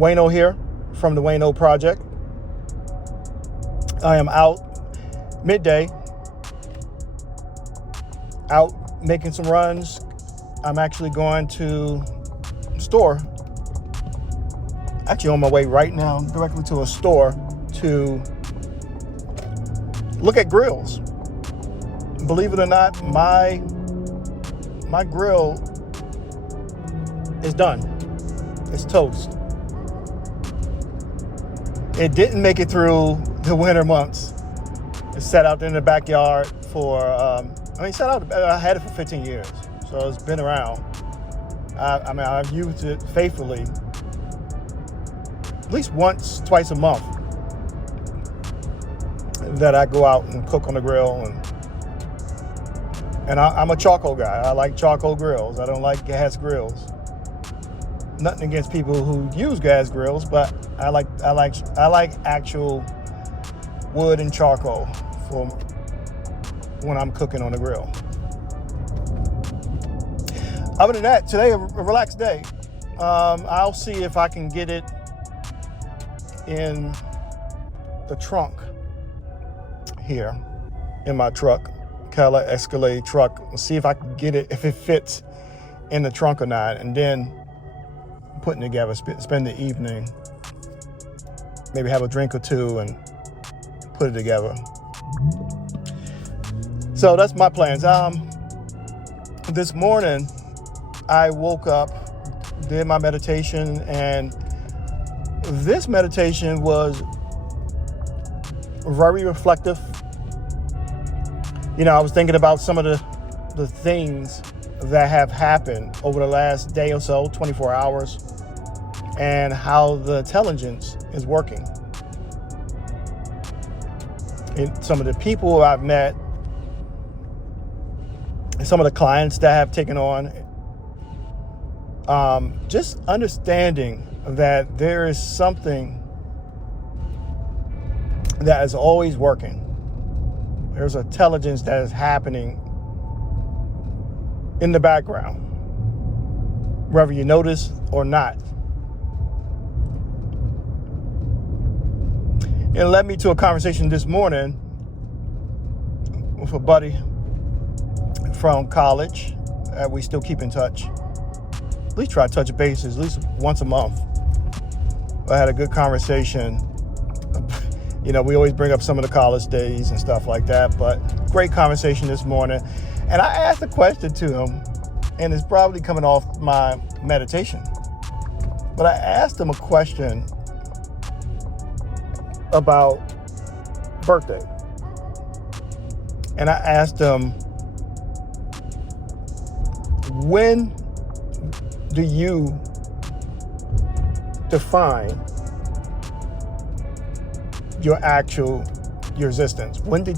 Wayno here from the Wayno Project. I am out midday, out making some runs. I'm actually going to store, actually on my way right now directly to a store to look at grills. Believe it or not, my grill is done. It's toast. It didn't make it through the winter months. It sat out in the backyard for, I had it for 15 years. So it's been around. I've used it faithfully at least once, twice a month that I go out and cook on the grill. And I'm a charcoal guy. I like charcoal grills. I don't like gas grills. Nothing against people who use gas grills, but I like actual wood and charcoal for when I'm cooking on the grill. Other than that, today a relaxed day. I'll see if I can get it in the trunk here in my truck, Cadillac Escalade truck. See if I can get it, if it fits in the trunk or not, and then putting together, spend the evening, maybe have a drink or two and put it together. So that's my plans. This morning I woke up, did my meditation, and this meditation was very reflective. You know, I was thinking about some of the things that have happened over the last day or so, 24 hours, and how the intelligence is working. And some of the people I've met, and some of the clients that I have taken on, just understanding that there is something that is always working. There's intelligence that is happening in the background, whether you notice or not. It led me to a conversation this morning with a buddy from college that we still keep in touch. At least try to touch bases at least once a month. I had a good conversation. You know, we always bring up some of the college days and stuff like that, but great conversation this morning. And I asked a question to him, and it's probably coming off my meditation, but I asked him a question about birthday. And I asked him, when do you define your existence? When do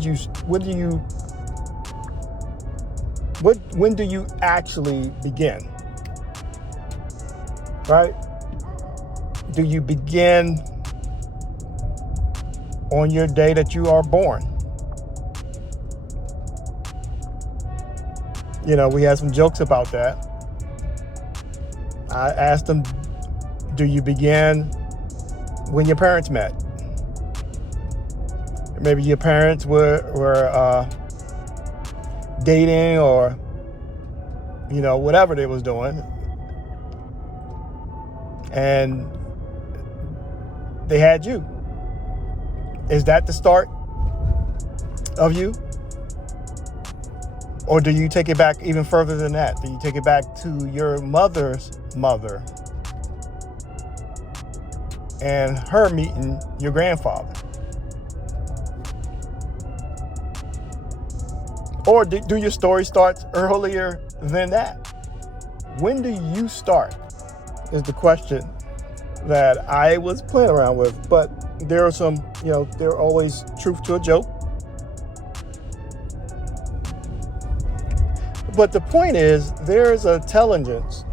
you actually begin? Right? Do you begin on your day that you are born? You know, we had some jokes about that. I asked him, do you begin when your parents met? Maybe your parents were dating, or, you know, whatever they was doing, and they had you. Is that the start of you? Or do you take it back even further than that? Do you take it back to your mother's mother and her meeting your grandfather? Or do your story start earlier than that? When do you start is the question that I was playing around with. But there are some, there are always truth to a joke. But the point is, there's a intelligence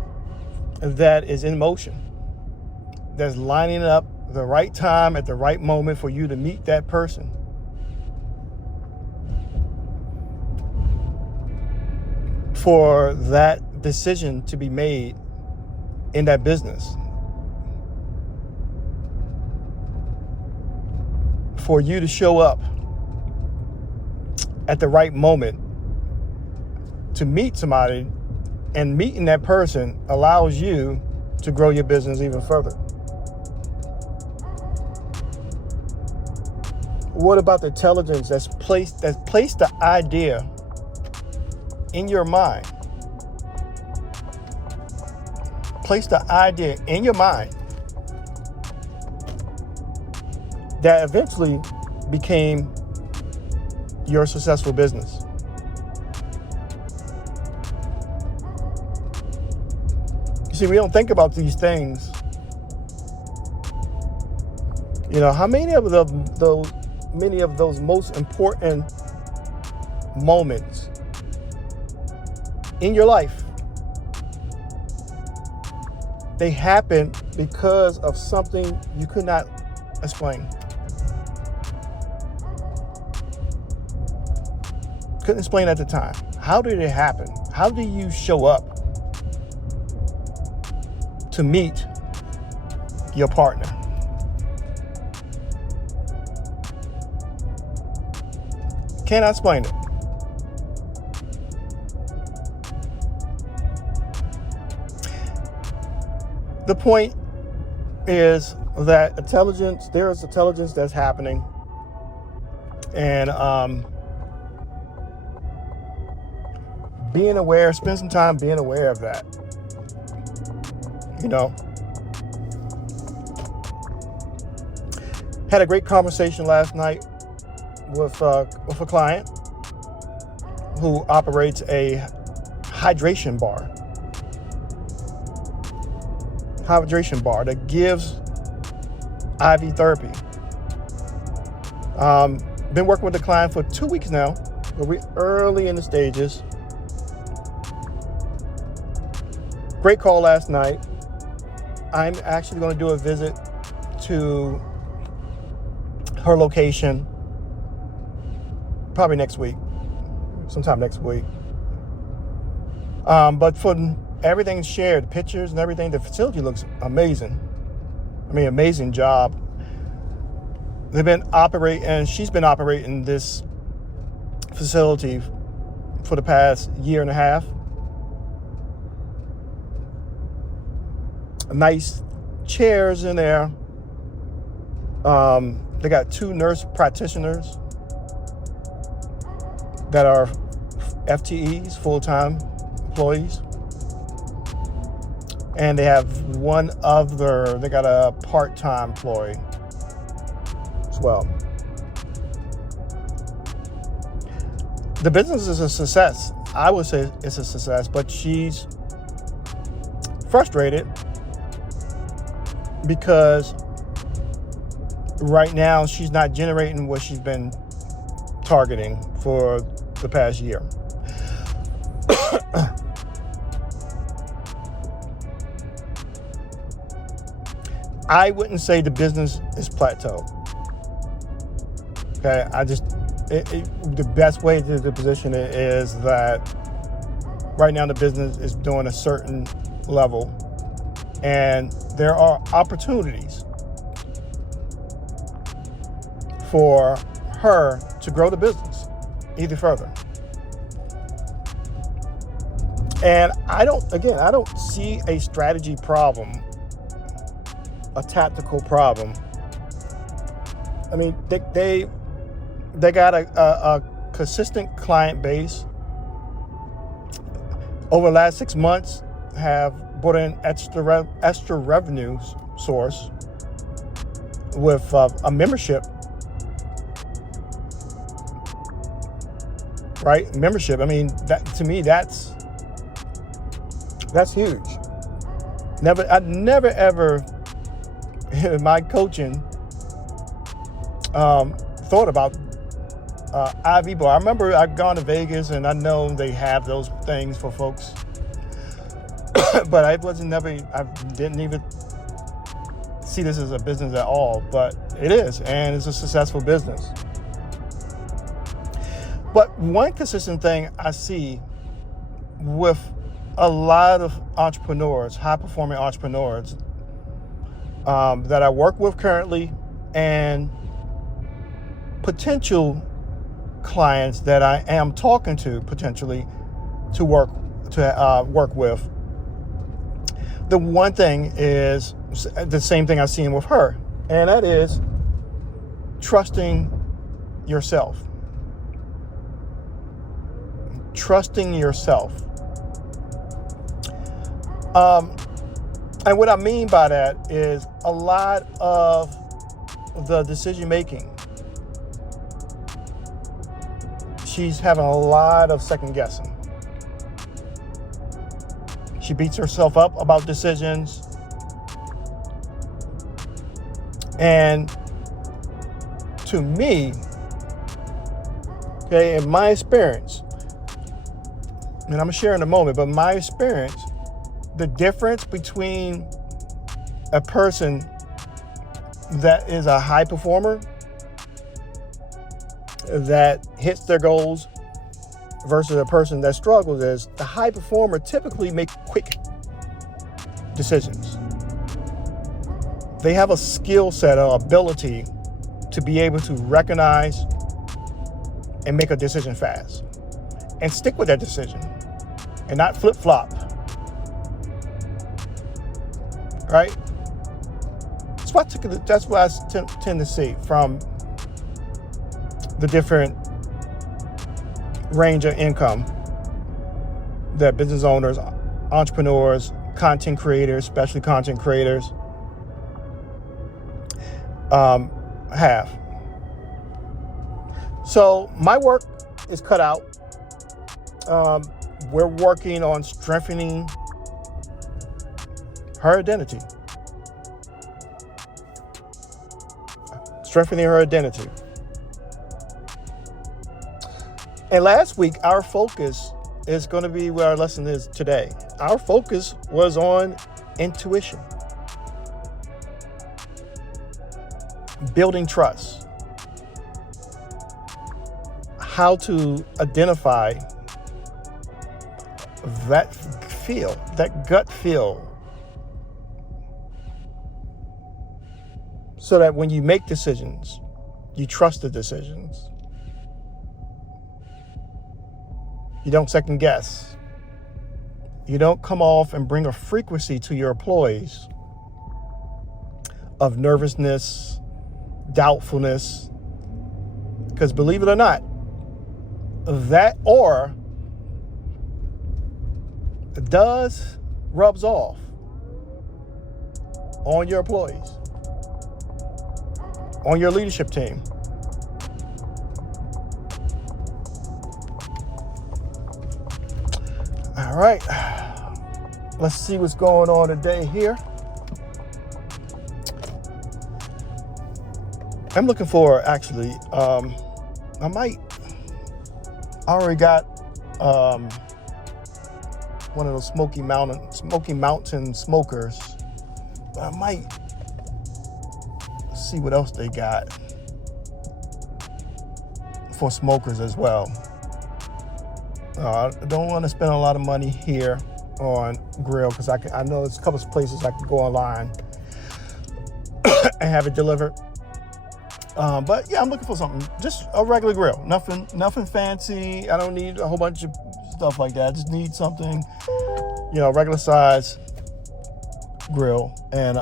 that is in motion, that's lining up the right time at the right moment for you to meet that person. For that decision to be made in that business. for you to show up at the right moment to meet somebody, and meeting that person allows you to grow your business even further. What about the intelligence that's placed the idea in your mind? Place the idea in your mind that eventually became your successful business. You see, we don't think about these things. You know, how many of those most important moments in your life, they happen because of something you could not explain. Couldn't explain at the time. How did it happen? How do you show up to meet your partner? Cannot explain it. The point is that there is intelligence that's happening, and being aware, spend some time being aware of that. You know, had a great conversation last night with a client who operates a hydration bar that gives IV therapy. Been working with the client for 2 weeks now, but we're early in the stages. Great call last night. I'm actually going to do a visit to her location probably sometime next week. But for everything shared, pictures and everything, the facility looks amazing. I mean, amazing job. She's been operating this facility for the past year and a half. Nice chairs in there. They got 2 nurse practitioners that are FTEs, full-time employees. And they have they got a part-time employee as well. The business is a success. I would say it's a success, but she's frustrated because right now she's not generating what she's been targeting for the past year. I wouldn't say the business is plateaued. Okay, the best way to position it is that right now the business is doing a certain level, and there are opportunities for her to grow the business even further. And I don't see a strategy problem, a tactical problem. I mean, they got a consistent client base. Over the last 6 months, have brought in extra revenue source with a membership. Right, membership. I mean, that to me, that's huge. I never ever in my coaching thought about IV bar. I remember I've gone to Vegas and I know they have those things for folks, but I didn't even see this as a business at all. But it is, and it's a successful business. But one consistent thing I see with a lot of entrepreneurs, high-performing entrepreneurs that I work with currently and potential clients that I am talking to potentially to work with, the one thing is the same thing I've seen with her, and that is trusting yourself. Trusting yourself. And what I mean by that is a lot of the decision making, she's having a lot of second guessing. She beats herself up about decisions. And to me, okay, in my experience, and I'm going to share in a moment, but my experience, the difference between a person that is a high performer, that hits their goals, versus a person that struggles is the high performer typically make quick decisions. They have a skill set or ability to be able to recognize and make a decision fast and stick with that decision and not flip-flop. Right? That's what I tend to see from the different range of income that business owners, entrepreneurs, content creators, especially content creators, have. So my work is cut out. We're working on strengthening her identity. Strengthening her identity. And last week, our focus is going to be where our lesson is today. Our focus was on intuition. Building trust. How to identify that feel, that gut feel, so that when you make decisions, you trust the decisions. You don't second guess. You don't come off and bring a frequency to your employees of nervousness, doubtfulness. Because believe it or not, that aura rubs off on your employees, on your leadership team. All right, let's see what's going on today here. I'm looking for, actually, I already got one of those Smoky Mountain smokers, but I might see what else they got for smokers as well. I don't want to spend a lot of money here on grill, because I know there's a couple of places I can go online and have it delivered. But yeah, I'm looking for something, just a regular grill, nothing fancy. I don't need a whole bunch of stuff like that. I just need something, regular size grill, and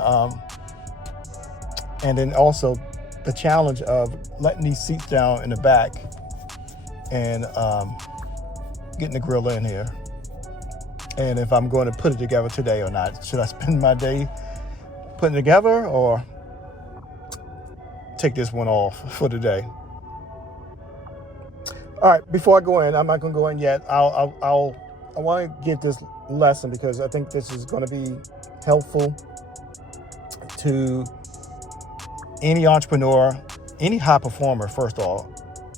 then also the challenge of letting these seats down in the back and getting the grill in here. And if I'm going to put it together today or not. Should I spend my day putting it together or take this one off for today? All right, before I go in, I'm not going to go in yet. I want to give this lesson because I think this is going to be helpful to any entrepreneur, any high performer, first of all,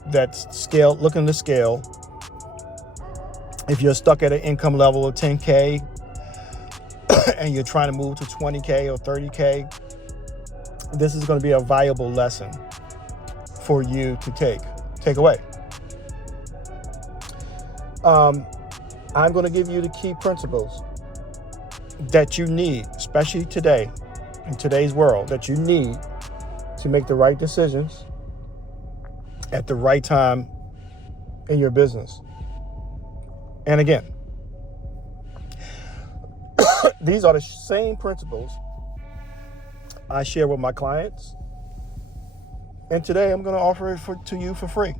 that's looking to scale. If you're stuck at an income level of 10K and you're trying to move to 20K or 30K, this is going to be a valuable lesson for you to take away. I'm going to give you the key principles that you need, especially today, in today's world, that you need to make the right decisions at the right time in your business. And again, these are the same principles I share with my clients. And today I'm going to offer it to you for free.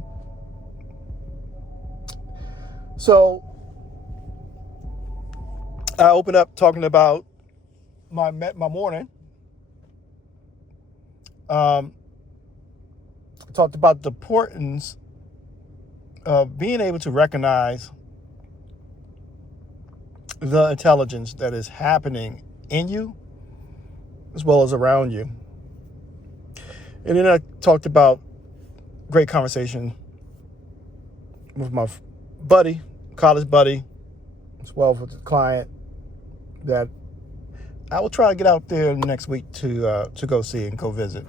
So I opened up talking about my morning. Talked about the importance of being able to recognize the intelligence that is happening in you as well as around you. And then I talked about great conversation with my buddy, college buddy, as well as with the client that I will try to get out there next week to go see and go visit.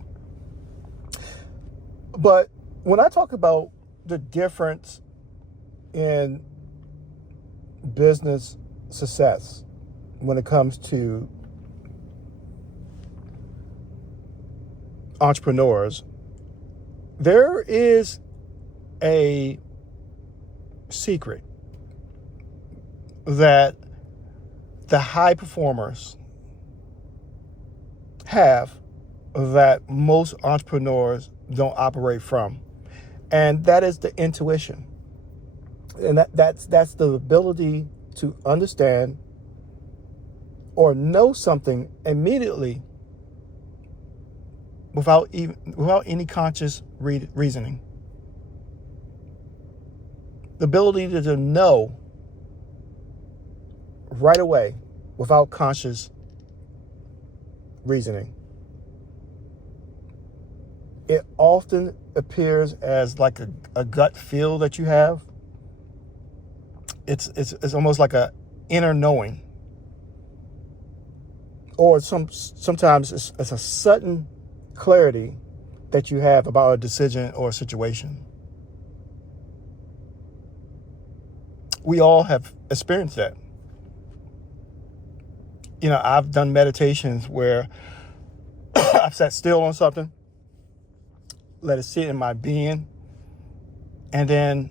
But when I talk about the difference in business success when it comes to entrepreneurs, there is a secret that the high performers have that most entrepreneurs don't operate from. And that is the intuition. And that's the ability to understand or know something immediately without any conscious reasoning. The ability to know right away without conscious reasoning. It often appears as like a gut feel that you have. It's almost like a inner knowing, or sometimes it's a sudden clarity that you have about a decision or a situation. We all have experienced that. You know, I've done meditations where I've sat still on something, let it sit in my being, and then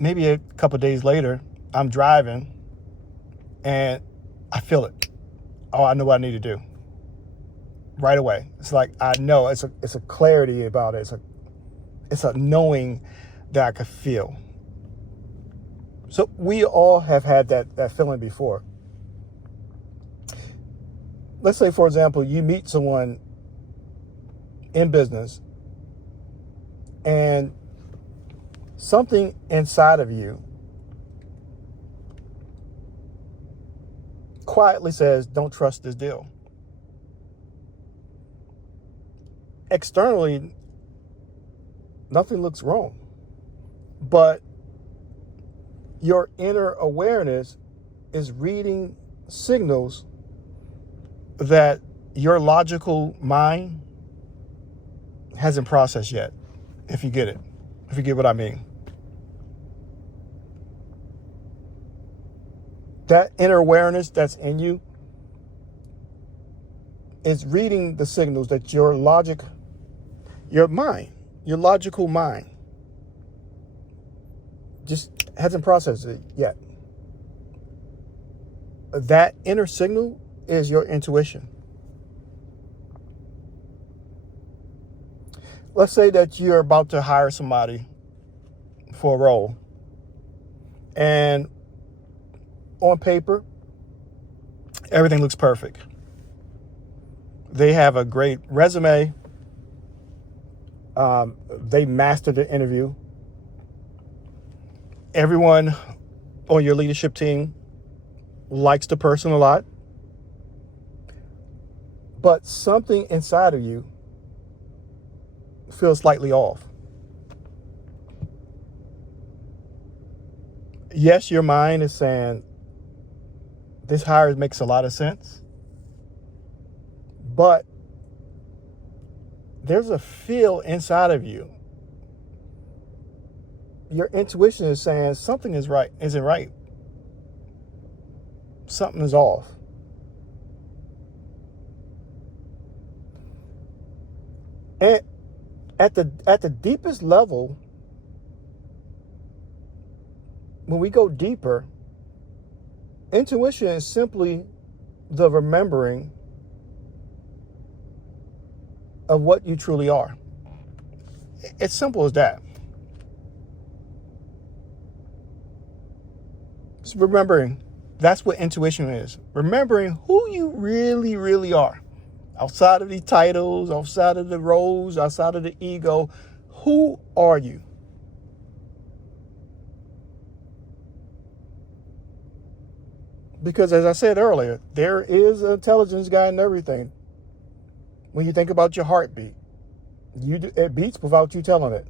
maybe a couple of days later, I'm driving and I feel it. Oh, I know what I need to do right away. It's like I know. It's a clarity about it. It's a knowing that I could feel. So we all have had that feeling before. Let's say, for example, you meet someone in business and something inside of you quietly says, don't trust this deal. Externally, nothing looks wrong, but your inner awareness is reading signals that your logical mind hasn't processed yet, if you get it, if you get what I mean. That inner awareness that's in you is reading the signals that your logical mind just hasn't processed it yet. That inner signal is your intuition. Let's say that you're about to hire somebody for a role, and on paper, everything looks perfect. They have a great resume. They mastered the interview. Everyone on your leadership team likes the person a lot. But something inside of you feels slightly off. Yes, your mind is saying, this hire makes a lot of sense. But there's a feel inside of you. Your intuition is saying something isn't right. Something is off. And at the deepest level when we go deeper, intuition is simply the remembering of what you truly are. It's simple as that. It's remembering. That's what intuition is. Remembering who you really, really are. Outside of these titles, outside of the roles, outside of the ego, who are you? Because as I said earlier, there is an intelligence guide in everything. When you think about your heartbeat, it beats without you telling it.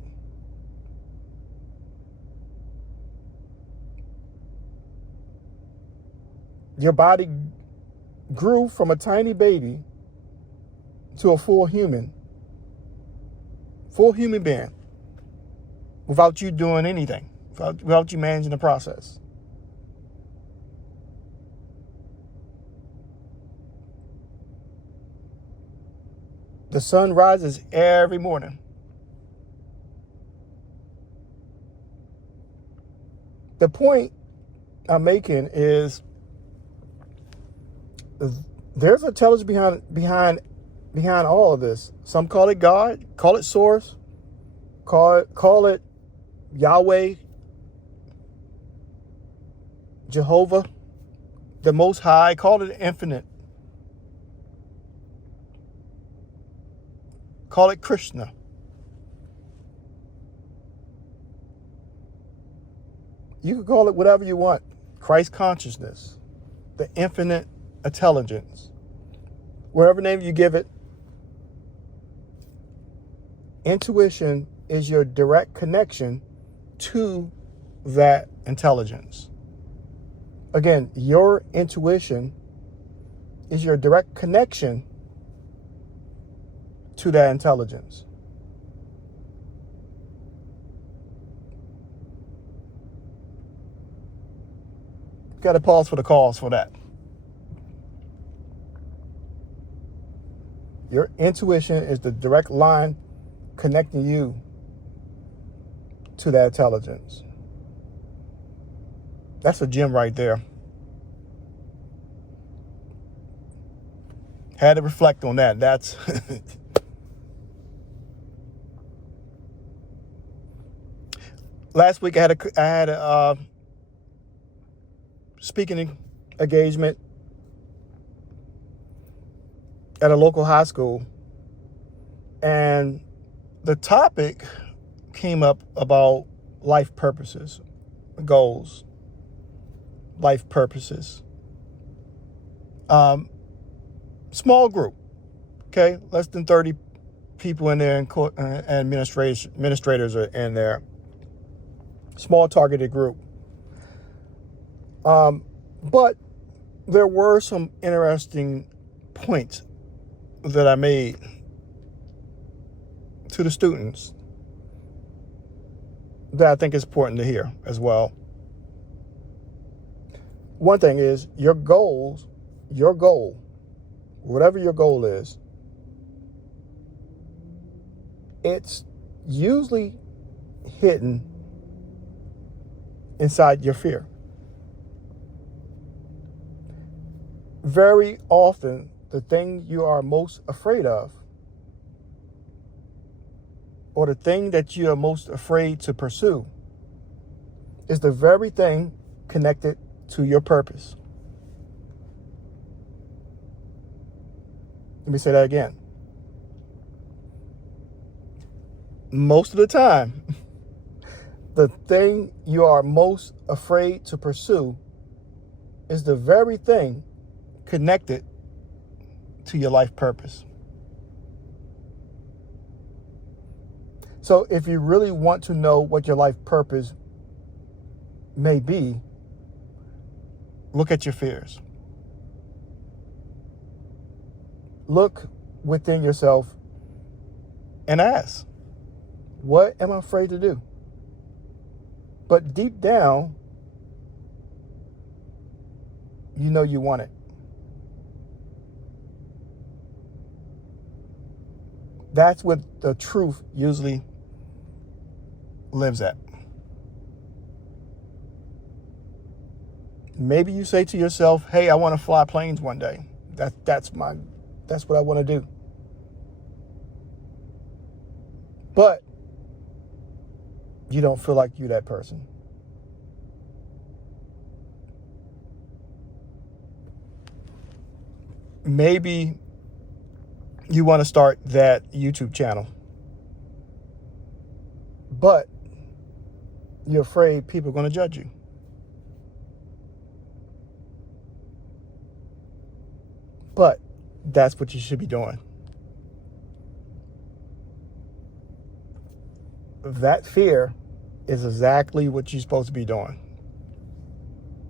Your body grew from a tiny baby to a full human being, without you doing anything, without you managing the process. The sun rises every morning. The point I'm making is there's intelligence behind all of this. Some call it God, call it Source, call it Yahweh, Jehovah, the Most High, call it Infinite, call it Krishna. You can call it whatever you want. Christ consciousness, the infinite intelligence, whatever name you give it. Intuition is your direct connection to that intelligence. Again, your intuition is your direct connection to that intelligence. Got to pause for the cause for that. Your intuition is the direct line connecting you to that intelligence. That's a gem right there. Had to reflect on that. That's last week I had a speaking engagement at a local high school, and the topic came up about life purposes, goals, life purposes. Small group, okay, less than 30 people in there, and administrators are in there. Small targeted group. But there were some interesting points that I made to the students that I think is important to hear as well. One thing is your goal, whatever your goal is, it's usually hidden inside your fear. Very often, the thing you are most afraid of, or the thing that you are most afraid to pursue, is the very thing connected to your purpose. Let me say that again. Most of the time, the thing you are most afraid to pursue is the very thing connected to your life purpose. So if you really want to know what your life purpose may be, look at your fears. Look within yourself and ask, what am I afraid to do? But deep down, you know you want it. That's what the truth usually lives at. Maybe you say to yourself, hey, I want to fly planes one day. That's what I want to do. But you don't feel like you're that person. Maybe you want to start that YouTube channel, but you're afraid people are going to judge you. But that's what you should be doing. That fear is exactly what you're supposed to be doing.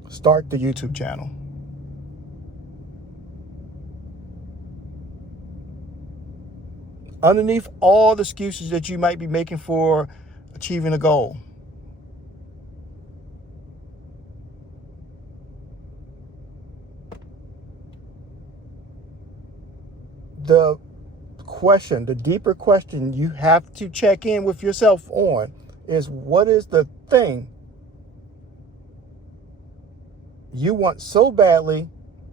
Start the YouTube channel. Underneath all the excuses that you might be making for achieving a goal, the question, the deeper question you have to check in with yourself on is, what is the thing you want so badly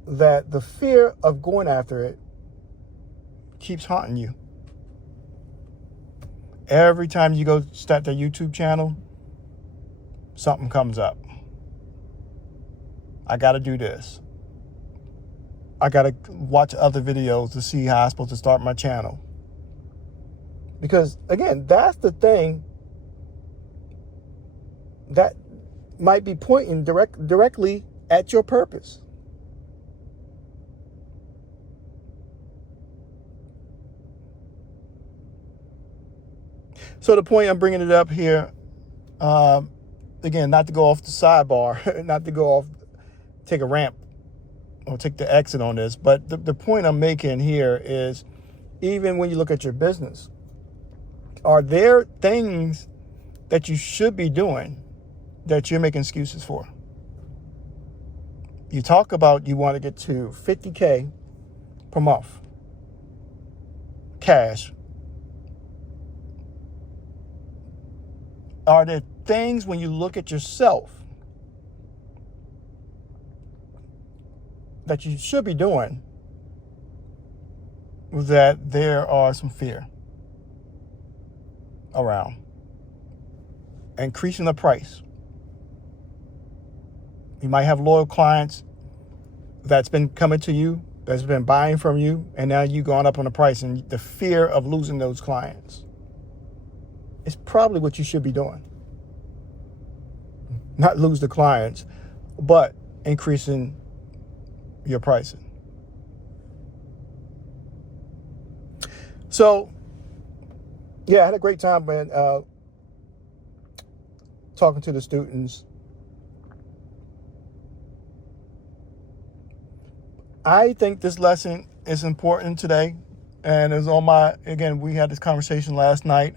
that the fear of going after it keeps haunting you? Every time you go start the YouTube channel, something comes up. I got to do this. I got to watch other videos to see how I'm supposed to start my channel. Because, again, that's the thing that might be pointing directly at your purpose. So the point I'm bringing it up here, again, not to go off the sidebar, not to go off, take a ramp or take the exit on this, but the point I'm making here is, even when you look at your business, are there things that you should be doing that you're making excuses for? You talk about you want to get to $50K per month, cash. Are there things when you look at yourself that you should be doing that there are some fear around? Increasing the price. You might have loyal clients that's been coming to you, that's been buying from you, and now you've gone up on the price, and the fear of losing those clients. It's probably what you should be doing. Not lose the clients, but increasing your pricing. So, yeah, I had a great time, man, talking to the students. I think this lesson is important today, and it's on my, again, we had this conversation last night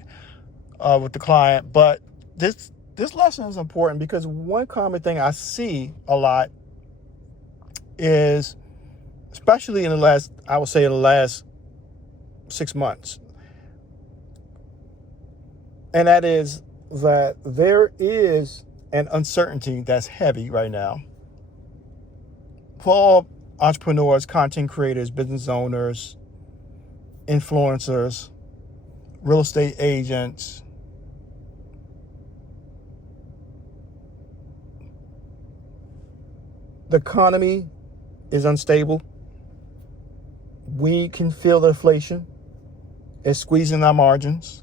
with the client, but this lesson is important because one common thing I see a lot is, especially in the last 6 months, and that is that there is an uncertainty that's heavy right now for all entrepreneurs, content creators, business owners, influencers, real estate agents. The economy is unstable. We can feel the inflation. It's squeezing our margins,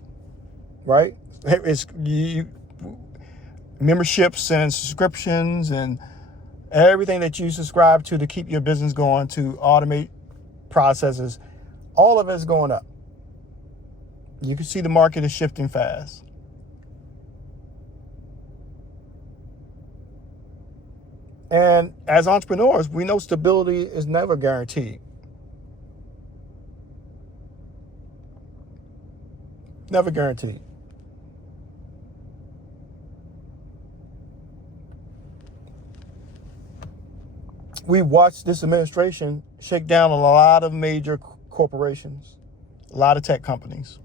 right? It's memberships and subscriptions and everything that you subscribe to keep your business going, to automate processes, all of it is going up. You can see the market is shifting fast. And as entrepreneurs, we know stability is never guaranteed. Never guaranteed. We watched this administration shake down a lot of major corporations, a lot of tech companies.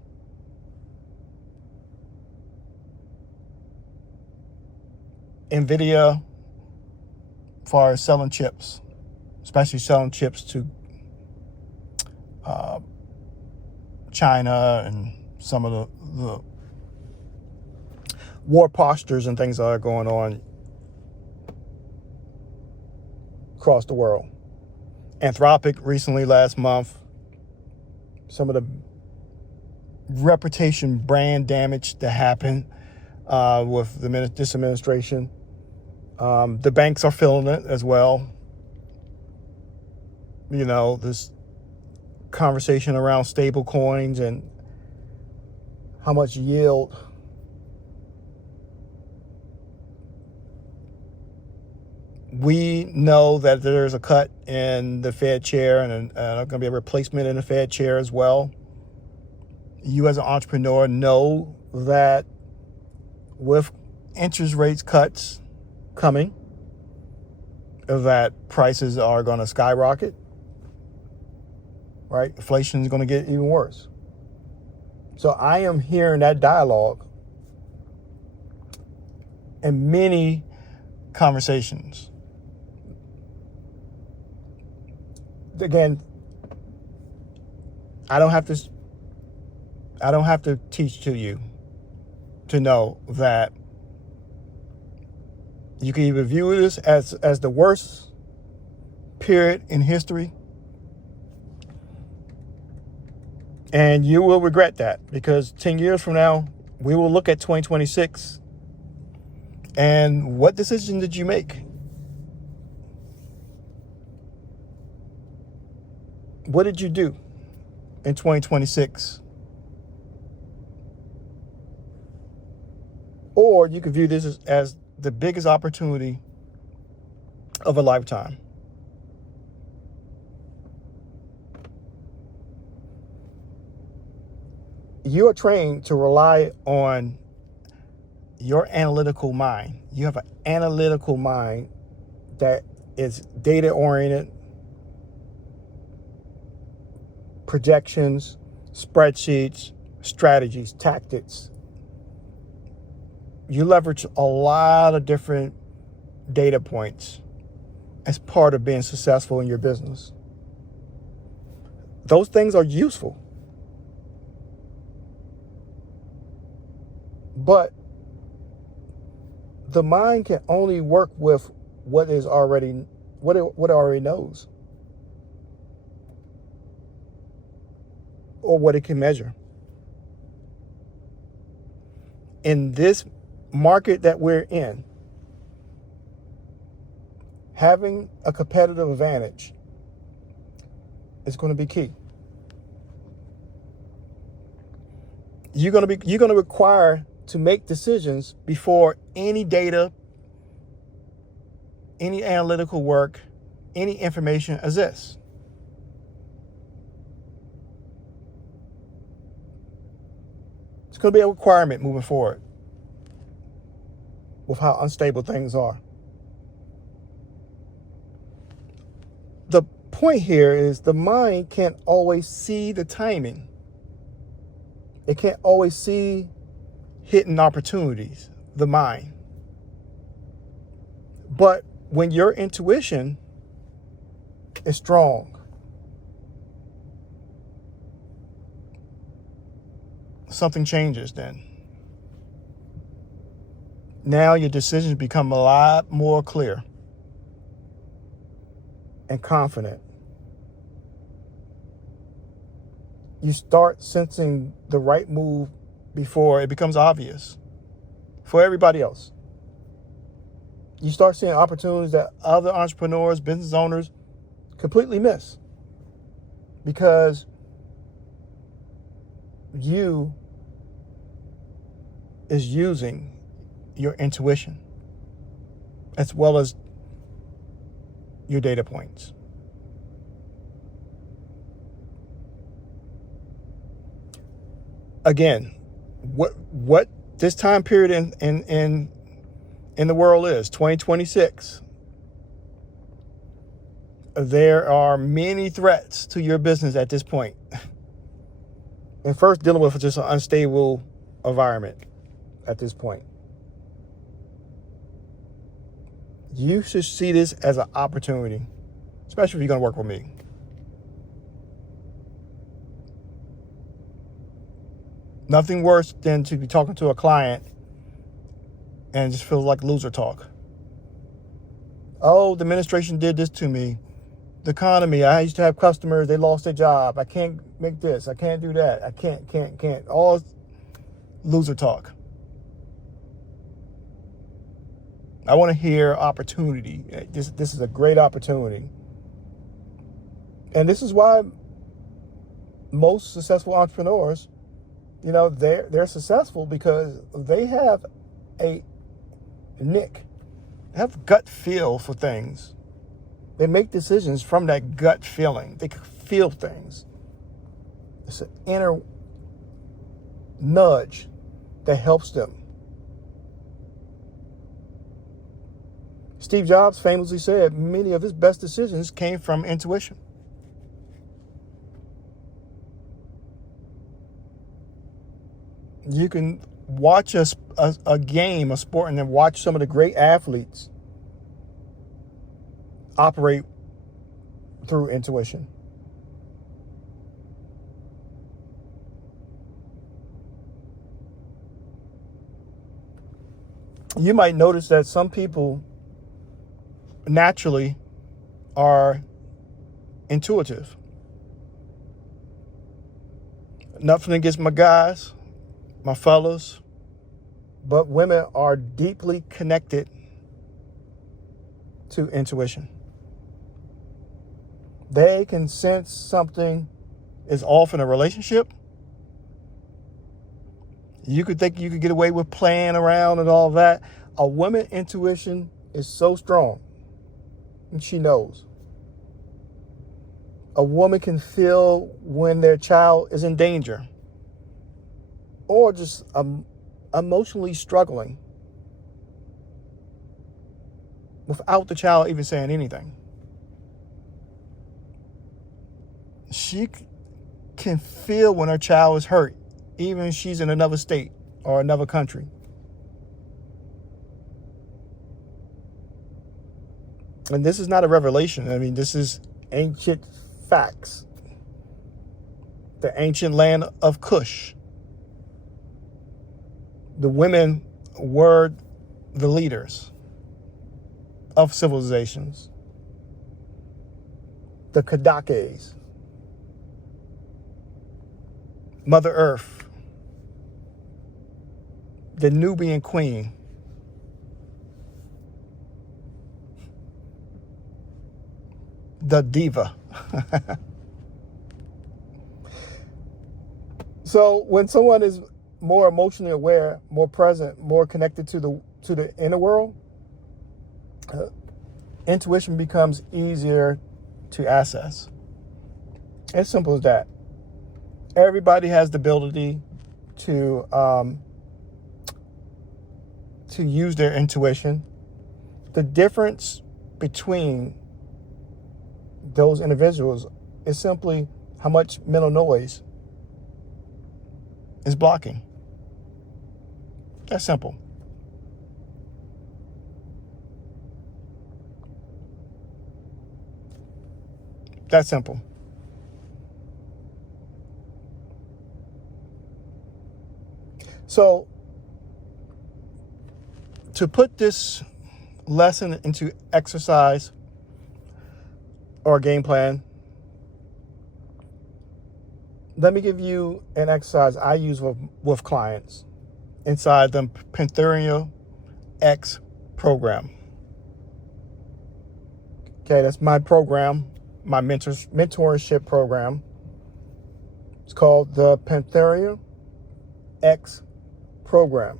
NVIDIA, far as selling chips, especially selling chips to China and some of the war postures and things that are going on across the world. Anthropic recently, last month, some of the reputation brand damage that happened with this administration. The banks are feeling it as well. You know, this conversation around stable coins and how much yield we know that there's a cut in the Fed chair and going to be a replacement in the Fed chair as well. You as an entrepreneur know that with interest rates cuts coming, that prices are going to skyrocket. Right? Inflation is going to get even worse. So I am hearing that dialogue in many conversations. Again, I don't have to teach to you to know that you can either view this as the worst period in history, and you will regret that, because 10 years from now, we will look at 2026 and what decision did you make? What did you do in 2026? Or you could view this as the biggest opportunity of a lifetime. You are trained to rely on your analytical mind. You have an analytical mind that is data oriented, projections, spreadsheets, strategies, tactics. You leverage a lot of different data points as part of being successful in your business. Those things are useful. But the mind can only work with what it already knows, or what it can measure. In this market that we're in, having a competitive advantage is going to be key. You're going to require to make decisions before any data, any analytical work, any information exists. It's going to be a requirement moving forward with how unstable things are. The point here is the mind can't always see the timing. It can't always see hidden opportunities, the mind. But when your intuition is strong, something changes then. Now your decisions become a lot more clear and confident. You start sensing the right move before it becomes obvious for everybody else. You start seeing opportunities that other entrepreneurs, business owners completely miss, because you is using your intuition as well as your data points. Again, what this time period in the world is 2026. There are many threats to your business at this point. And first, dealing with just an unstable environment at this point. You should see this as an opportunity, especially if you're going to work with me. Nothing worse than to be talking to a client and it just feels like loser talk. Oh, the administration did this to me. The economy, I used to have customers, they lost their job. I can't make this. I can't do that. I can't. All loser talk. I want to hear opportunity. This is a great opportunity. And this is why most successful entrepreneurs, they're successful because they have a nick. They have a gut feel for things. They make decisions from that gut feeling. They can feel things. It's an inner nudge that helps them. Steve Jobs famously said many of his best decisions came from intuition. You can watch a game, a sport, and then watch some of the great athletes operate through intuition. You might notice that some people naturally are intuitive. Nothing against my guys, my fellas, but women are deeply connected to intuition. They can sense something is off in a relationship. You could think you could get away with playing around and all that. A woman's intuition is so strong, and she knows. A woman can feel when their child is in danger or just emotionally struggling without the child even saying anything. She can feel when her child is hurt, even if she's in another state or another country. And this is not a revelation. I mean, this is ancient facts. The ancient land of Cush. The women were the leaders of civilizations. The Kadakes. Mother Earth. The Nubian queen. The diva. So when someone is more emotionally aware, more present, more connected to the inner world, intuition becomes easier to access. As simple as that. Everybody has the ability to use their intuition. The difference between those individuals is simply how much mental noise is blocking. That's simple. That's simple. So, to put this lesson into exercise or game plan, let me give you an exercise I use with clients inside the Pantheria X program. Okay, that's my program, my mentorship program. It's called the Pantheria X program.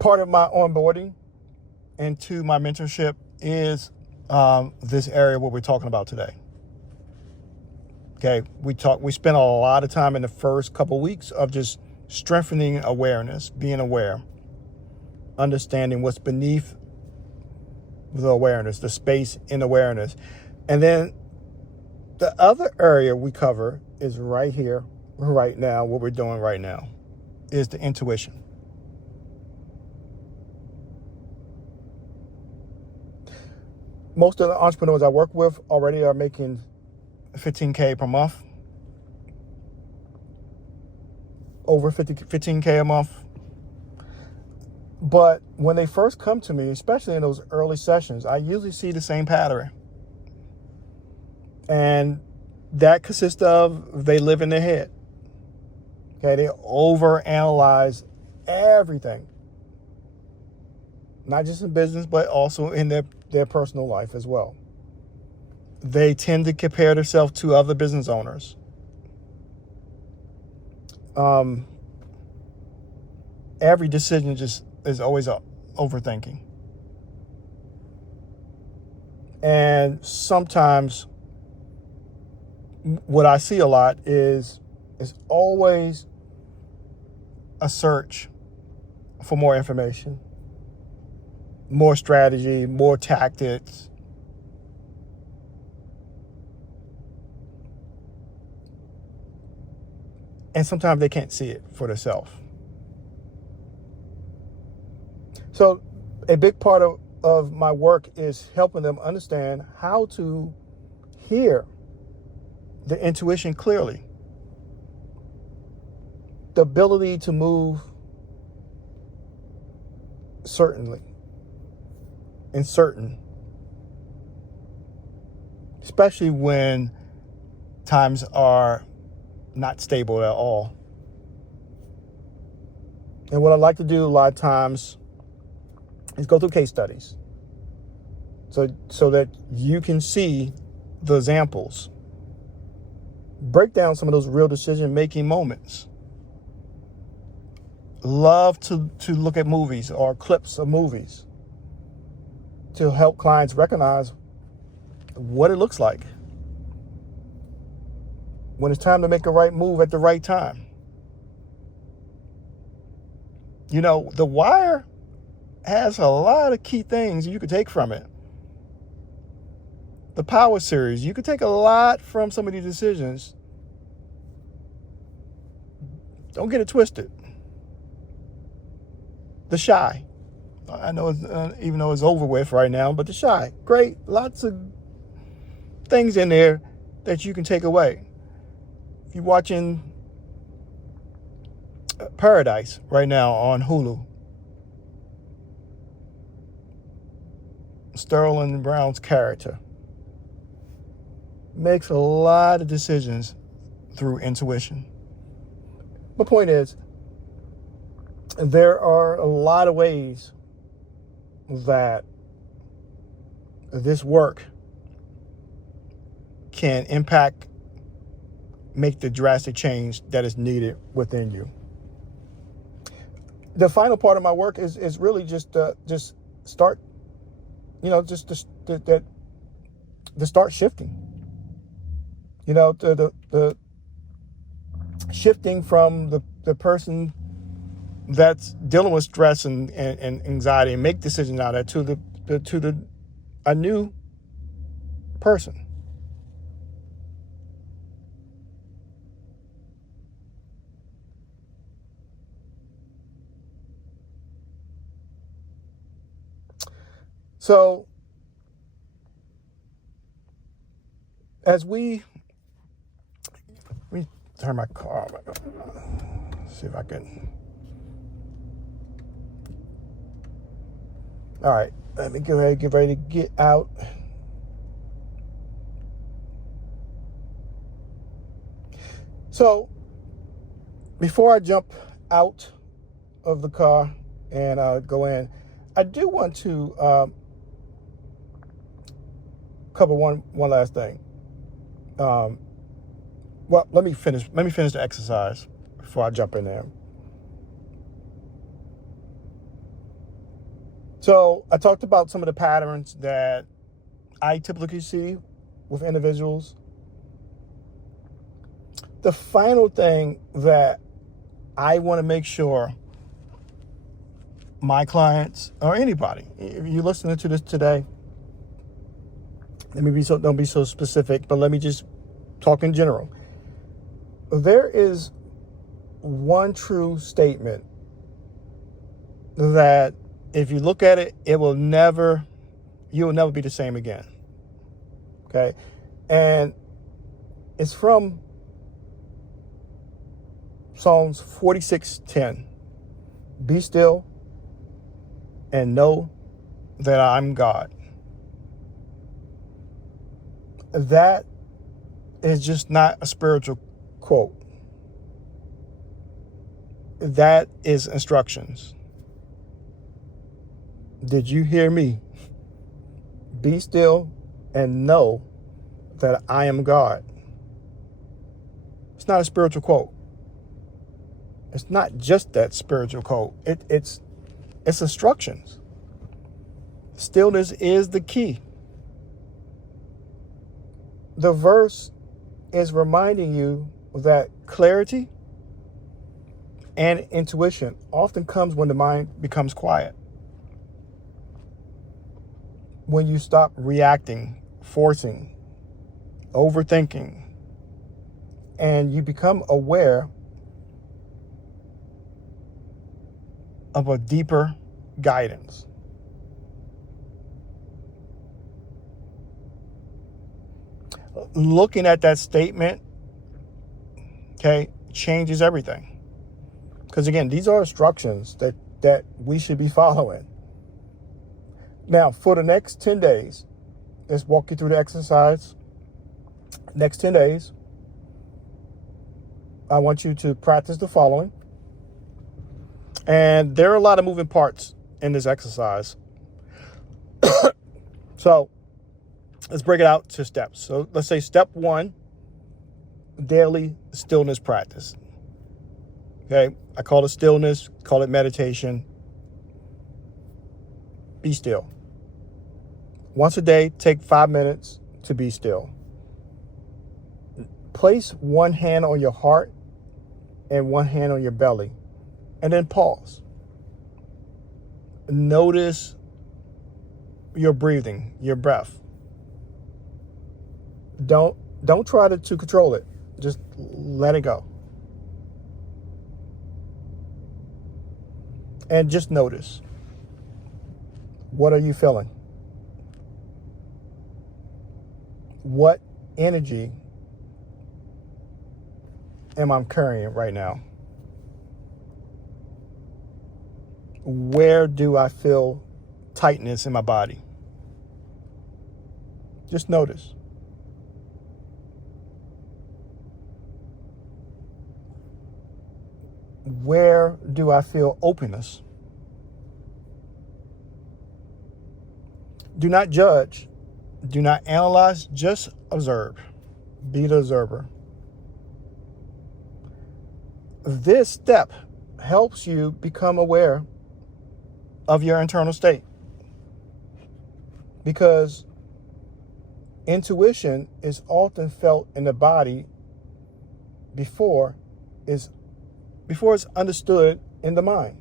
Part of my onboarding into my mentorship is this area what we're talking about today. Okay, we spent a lot of time in the first couple weeks of just strengthening awareness, being aware, understanding what's beneath the awareness, the space in awareness. And then the other area we cover is right here, right now, what we're doing right now is the intuition. Most of the entrepreneurs I work with already are making 15K per month, over 15K a month. But when they first come to me, especially in those early sessions, I usually see the same pattern. And that consists of they live in their head. Okay, they overanalyze everything. Not just in business, but also in their personal life as well. They tend to compare themselves to other business owners. Every decision just is always overthinking. And sometimes what I see a lot is always a search for more information, more strategy, more tactics. And sometimes they can't see it for themselves. So a big part of my work is helping them understand how to hear the intuition clearly. The ability to move certainly and certain, especially when times are not stable at all. And what I like to do a lot of times is go through case studies so that you can see the examples. Break down some of those real decision-making moments. Love to look at movies or clips of movies to help clients recognize what it looks like when it's time to make a right move at the right time. You know, The Wire has a lot of key things you could take from it. The Power series, you could take a lot from some of these decisions. Don't get it twisted. The Chi, I know it's, even though it's over with right now, but The Chi, great, lots of things in there that you can take away. If you're watching Paradise right now on Hulu, Sterling Brown's character makes a lot of decisions through intuition. My point is, there are a lot of ways that this work can impact, make the drastic change that is needed within you. The final part of my work is really just start, to start shifting. The shifting from the person that's dealing with stress and anxiety and make decisions out of that to a new person. So as let me turn my car. See if I can. All right, let me go ahead and get ready to get out. So before I jump out of the car and go in, I do want to cover one last thing. Well, let me finish the exercise before I jump in there. So I talked about some of the patterns that I typically see with individuals. The final thing that I want to make sure my clients or anybody, if you're listening to this today, don't be so specific, but let me just talk in general. There is one true statement that if you look at it, it will never you will never be the same again. Okay? And it's from Psalms 46:10. Be still and know that I'm God. That is just not a spiritual quote. That is instructions. Did you hear me? Be still and know that I am God. It's not a spiritual quote. It's not just that spiritual quote. It's instructions. Stillness is the key. The verse is reminding you that clarity and intuition often comes when the mind becomes quiet. When you stop reacting, forcing, overthinking, and you become aware of a deeper guidance. Looking at that statement, okay, changes everything. Because again, these are instructions that we should be following. Now, for the next 10 days, let's walk you through the exercise. Next 10 days, I want you to practice the following. And there are a lot of moving parts in this exercise. So let's break it out to steps. So let's say step 1, daily stillness practice. Okay, I call it stillness, call it meditation. Be still. Once a day, take 5 minutes to be still. Place one hand on your heart and one hand on your belly, and then pause. Notice your breathing, your breath. Don't try to control it. Just let it go. And just notice. What are you feeling? What energy am I carrying right now? Where do I feel tightness in my body? Just notice. Where do I feel openness? Do not judge. Do not analyze. Just observe. Be the observer. This step helps you become aware of your internal state. Because intuition is often felt in the body before it's understood in the mind.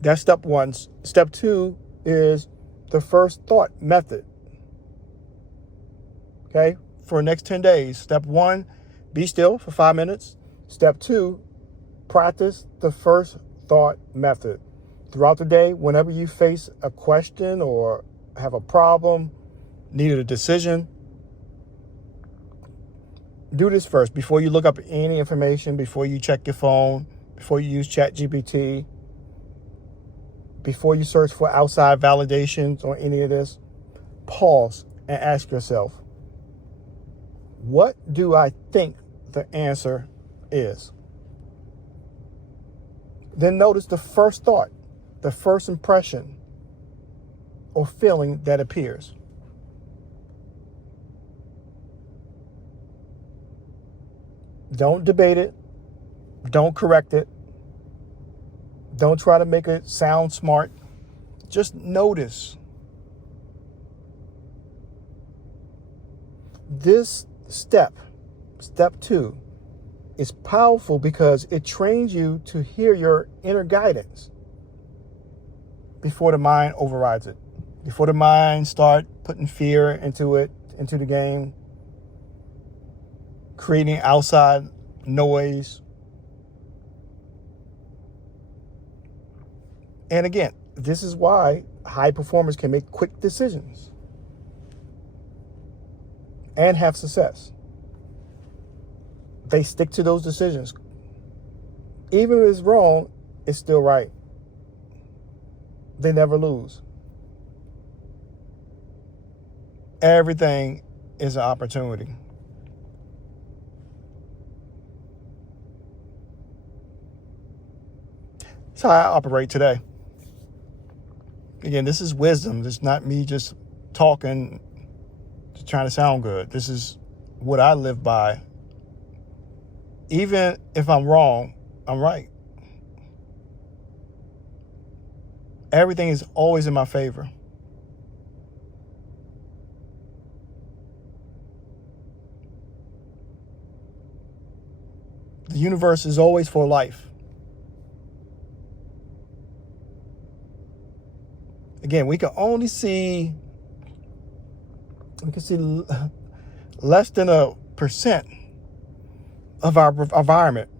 That's step 1. Step 2 is the first thought method. Okay? For the next 10 days. Step 1, be still for 5 minutes. Step 2, practice the first thought method. Throughout the day, whenever you face a question or have a problem, needed a decision, do this first before you look up any information, before you check your phone, before you use ChatGPT, before you search for outside validations or any of this. Pause and ask yourself, what do I think the answer is? Then notice the first thought, the first impression or feeling that appears. Don't debate it. Don't correct it. Don't try to make it sound smart. Just notice. This step 2, is powerful because it trains you to hear your inner guidance before the mind overrides it. Before the mind start putting fear into the game, creating outside noise. And again, this is why high performers can make quick decisions and have success. They stick to those decisions. Even if it's wrong, it's still right. They never lose. Everything is an opportunity. That's how I operate today. Again, this is wisdom. This is not me just talking, just trying to sound good. This is what I live by. Even if I'm wrong, I'm right. Everything is always in my favor. The universe is always for life. Again, we can see less than 1% of our environment.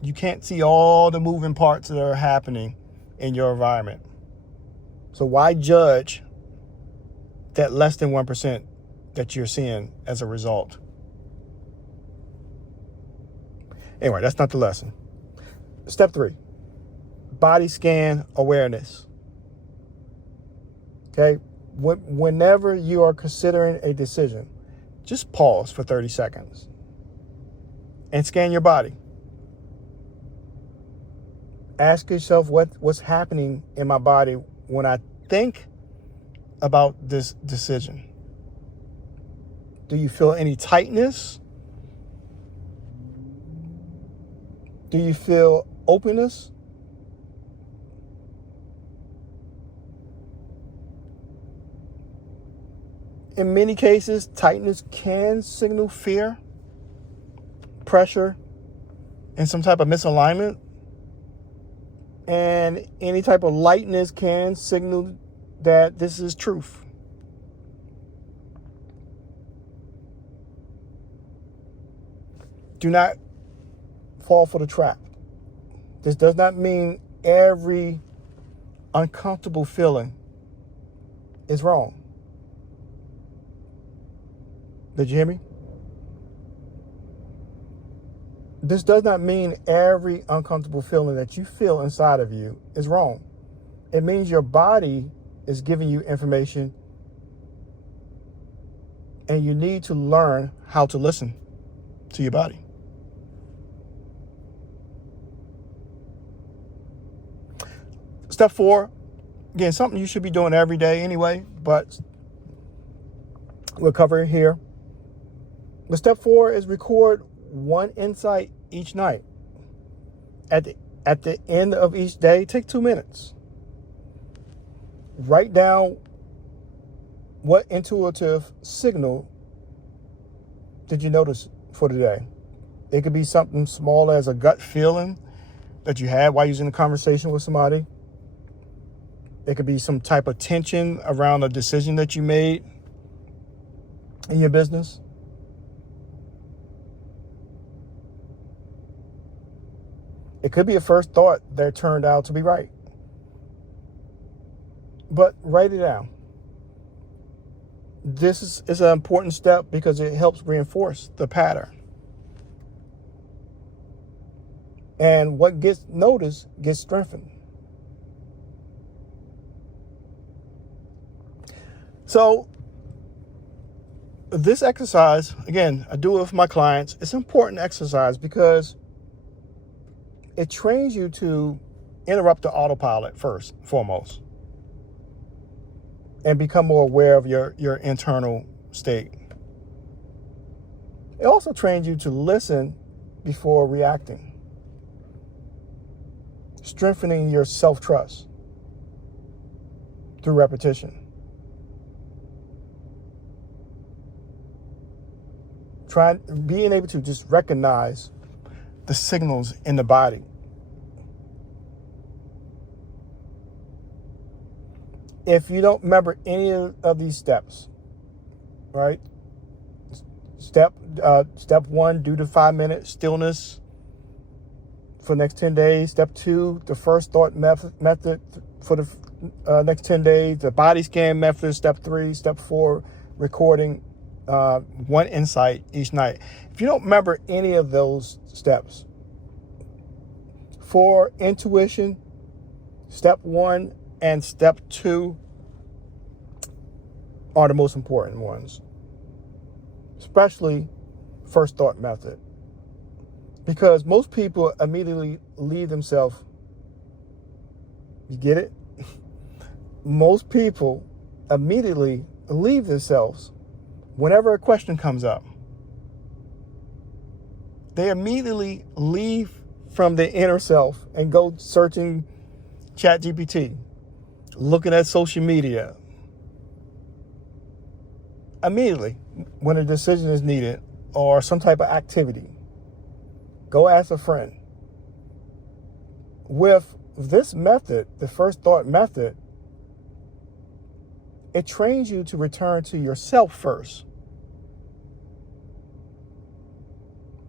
You can't see all the moving parts that are happening in your environment. So why judge that less than 1% that you're seeing as a result? Anyway, that's not the lesson. Step 3, body scan awareness. Okay, whenever you are considering a decision, just pause for 30 seconds and scan your body. Ask yourself what's happening in my body when I think about this decision. Do you feel any tightness? Do you feel openness? In many cases, tightness can signal fear, pressure, and some type of misalignment. And any type of lightness can signal that this is truth. Do not fall for the trap. This does not mean every uncomfortable feeling is wrong. Did you hear me? This does not mean every uncomfortable feeling that you feel inside of you is wrong. It means your body is giving you information, and you need to learn how to listen to your body. Step 4, again, something you should be doing every day anyway, but we'll cover it here. But step 4 is record one insight each night. At the end of each day, take 2 minutes. Write down what intuitive signal did you notice for the day. It could be something small as a gut feeling that you had while you was in a conversation with somebody. It could be some type of tension around a decision that you made in your business. It could be a first thought that turned out to be right. But write it down. This is an important step because it helps reinforce the pattern. And what gets noticed gets strengthened. So this exercise, again, I do it with my clients. It's an important exercise because it trains you to interrupt the autopilot first, foremost, and become more aware of your internal state. It also trains you to listen before reacting, strengthening your self-trust through repetition. Being able to just recognize the signals in the body. If you don't remember any of these steps, right? Step 1, do the 5-minute stillness for the next 10 days. Step 2, the first thought method for the next 10 days. The body scan method, step 3, step 4, recording one insight each night. If you don't remember any of those steps, for intuition, step 1 and step 2 are the most important ones, especially first thought method, because most people immediately leave themselves. You get it? Most people immediately leave themselves whenever a question comes up. They immediately leave from their inner self and go searching ChatGPT, looking at social media. Immediately, when a decision is needed or some type of activity, go ask a friend. With this method, the first thought method, it trains you to return to yourself first.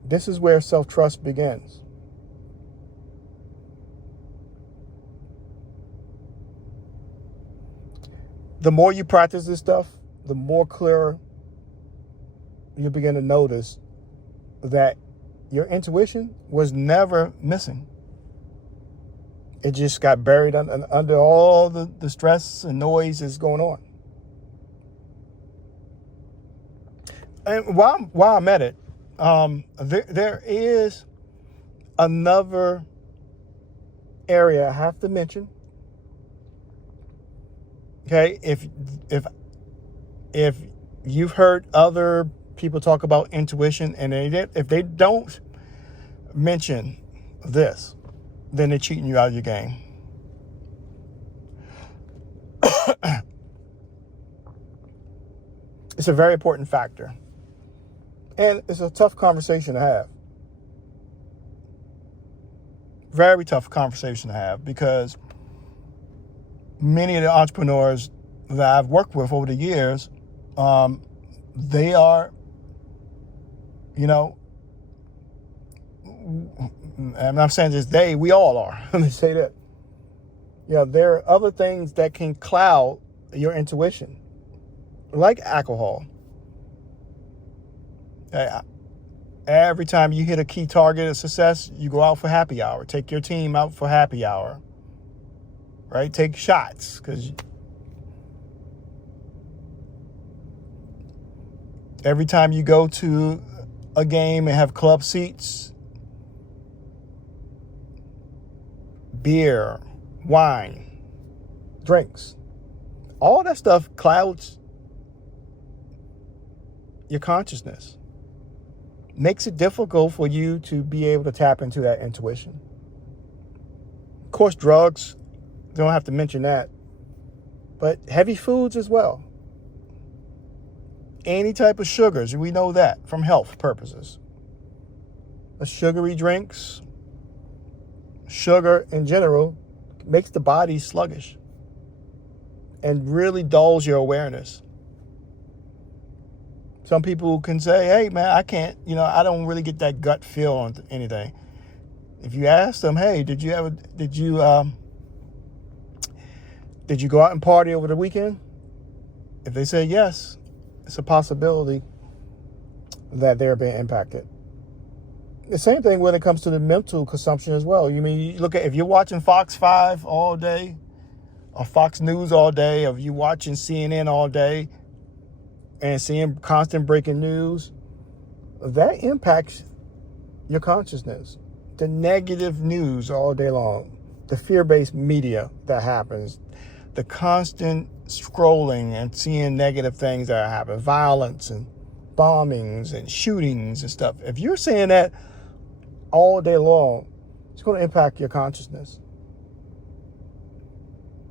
This is where self-trust begins. The more you practice this stuff, the more clear you begin to notice that your intuition was never missing. It just got buried under all the stress and noise that's going on. And while I'm at it, there is another area I have to mention. Okay, if you've heard other people talk about intuition and if they don't mention this, then they're cheating you out of your game. It's a very important factor. And it's a tough conversation to have. Very tough conversation to have, because many of the entrepreneurs that I've worked with over the years, they are, I'm not saying just they, we all are. Let me say that. There are other things that can cloud your intuition, like alcohol. Every time you hit a key target of success, you go out for happy hour. Take your team out for happy hour. Right? Take shots, because every time you go to a game and have club seats, beer, wine, drinks, all that stuff clouds your consciousness. Makes it difficult for you to be able to tap into that intuition. Of course, drugs, don't have to mention that, but heavy foods as well. Any type of sugars, we know that from health purposes. The sugary drinks, sugar in general, makes the body sluggish and really dulls your awareness. Some people can say, hey, man, I can't, I don't really get that gut feel on anything. If you ask them, hey, did you go out and party over the weekend? If they say yes, it's a possibility that they're being impacted. The same thing when it comes to the mental consumption as well. You look at, if you're watching Fox 5 all day, or Fox News all day, or if you're watching CNN all day, and seeing constant breaking news, that impacts your consciousness. The negative news all day long, the fear-based media that happens, the constant scrolling and seeing negative things that happen, violence and bombings and shootings and stuff. If you're seeing that all day long, it's going to impact your consciousness.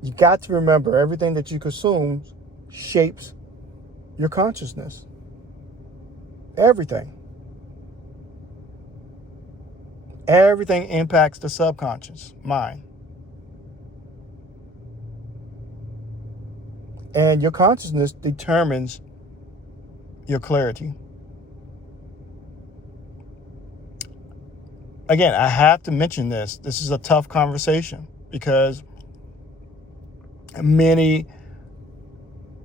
You got to remember, everything that you consume shapes your consciousness. Everything. Everything impacts the subconscious mind. And your consciousness determines your clarity. Again, I have to mention this. This is a tough conversation, because Many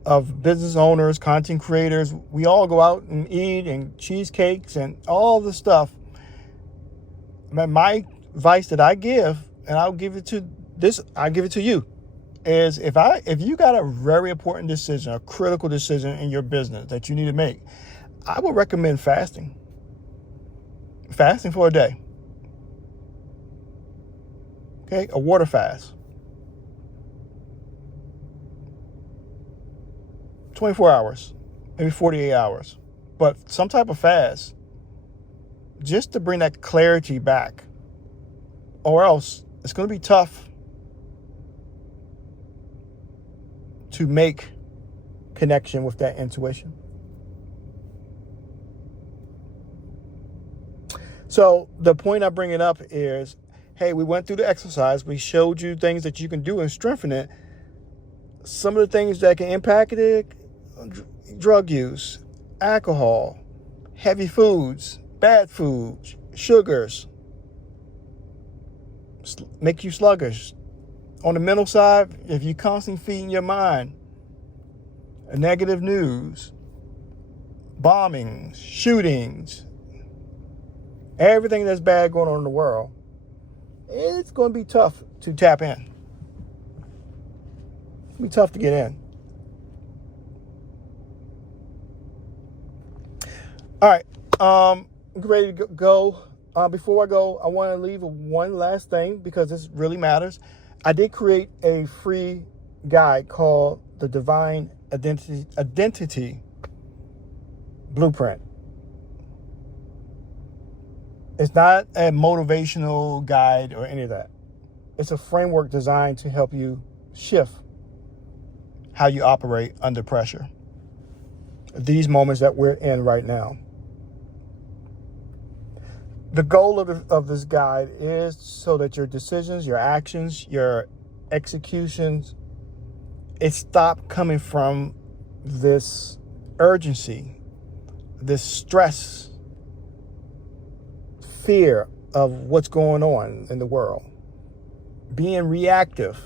of business owners, content creators, we all go out and eat and cheesecakes and all the stuff. My advice that I give, and I give it to you, is if you got a very important decision, a critical decision in your business that you need to make, I would recommend fasting. Fasting for a day. Okay, a water fast. 24 hours, maybe 48 hours, but some type of fast just to bring that clarity back, or else it's going to be tough to make connection with that intuition. So the point I bring it up is, hey, we went through the exercise. We showed you things that you can do and strengthen it. Some of the things that can impact it: drug use, alcohol, heavy foods, bad foods, sugars, make you sluggish. On the mental side, if you're constantly feeding your mind negative news, bombings, shootings, everything that's bad going on in the world, it's going to be tough to tap in. It's going to be tough to get in. All right, I'm ready to go. Before I go, I want to leave one last thing because this really matters. I did create a free guide called the Divine Identity Blueprint. It's not a motivational guide or any of that. It's a framework designed to help you shift how you operate under pressure. These moments that we're in right now. The goal of this guide is so that your decisions, your actions, your executions, it stop coming from this urgency, this stress, fear of what's going on in the world, being reactive.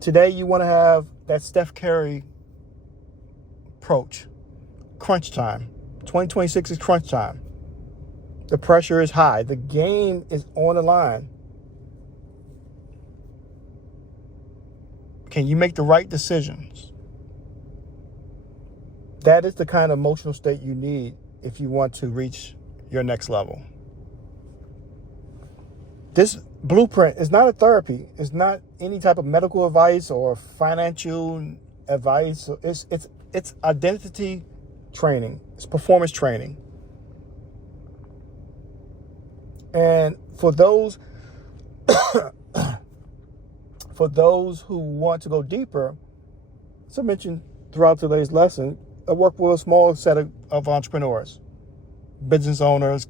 Today you want to have that Steph Curry approach. Crunch time. 2026 is crunch time. The pressure is high. The game is on the line. Can you make the right decisions? That is the kind of emotional state you need if you want to reach your next level. This blueprint is not a therapy. It's not any type of medical advice or financial advice. It's identity training. It's performance training. And for those who want to go deeper, as I mentioned throughout today's lesson, I work with a small set of entrepreneurs, business owners,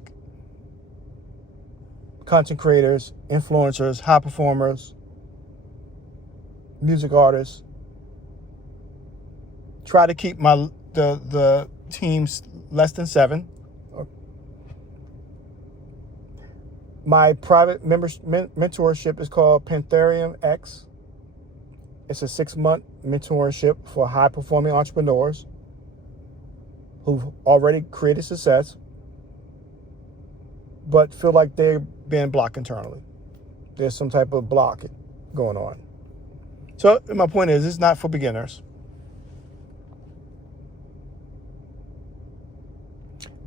content creators, influencers, high performers, music artists. Try to keep the teams less than 7. My private mentorship is called Pantherium X. It's a 6-month mentorship for high-performing entrepreneurs who've already created success, but feel like they're being blocked internally. There's some type of block going on. So my point is, it's not for beginners.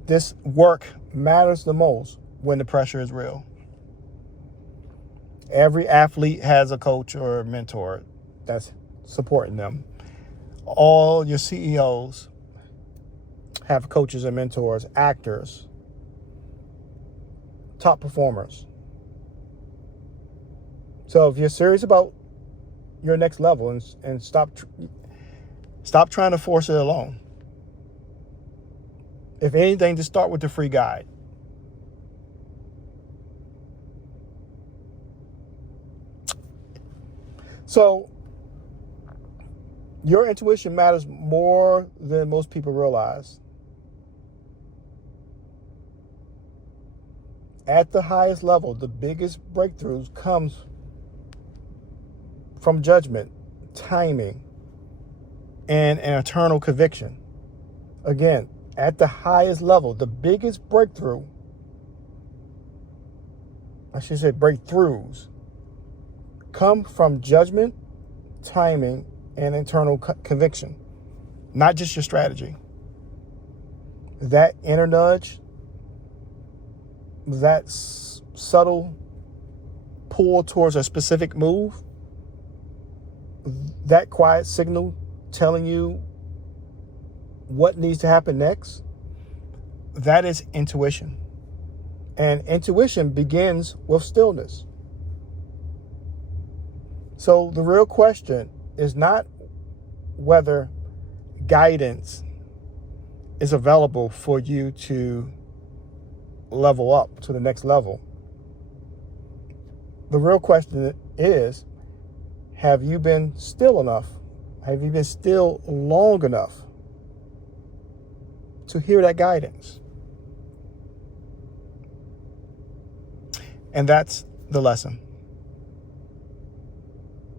This work matters the most when the pressure is real. Every athlete has a coach or a mentor that's supporting them. All your CEOs have coaches and mentors, actors, top performers. So if you're serious about your next level and stop trying to force it alone. If anything, just start with the free guide. So your intuition matters more than most people realize. At the highest level, the biggest breakthroughs comes from judgment, timing, and an eternal conviction. Again, at the highest level, the biggest breakthrough, I should say breakthroughs, come from judgment, timing, and internal conviction. Not just your strategy. That inner nudge, that subtle pull towards a specific move, that quiet signal telling you what needs to happen next, that is intuition. And intuition begins with stillness. So the real question is not whether guidance is available for you to level up to the next level. The real question is, have you been still enough? Have you been still long enough to hear that guidance? And that's the lesson.